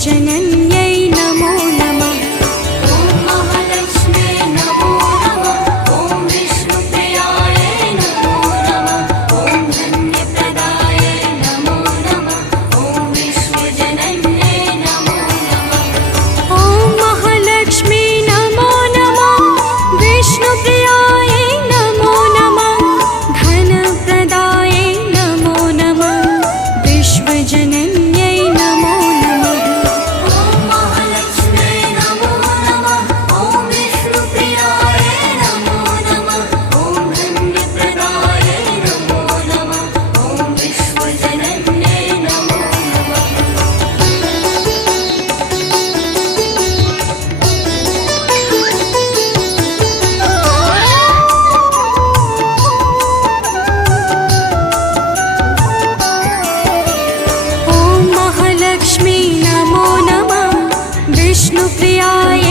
विश्वजनन्यै नमो नमः। ॐ महालक्ष्मी नमो नमः। ॐ विष्णुप्रियायै नमो नमः। ॐ धन्यप्रदायै नमो नमः। ॐ विश्वजनन्यै नमो नमः। ॐ महालक्ष्मी नमो नमः। विष्णुप्रियायै नमो नमः। धनप्रदायै नमो नमः। विश्वजनन्यै नमो नमः। ॐ महालक्ष्मी नमो नमः। ॐ विष्णुप्रियायै नमो नमः। ॐ धन्यप्रदायै नमो नमः। ॐ विश्वजनन्यै नमो नमः। ॐ महालक्ष्मी नमो नमः। विष्णुप्रियायै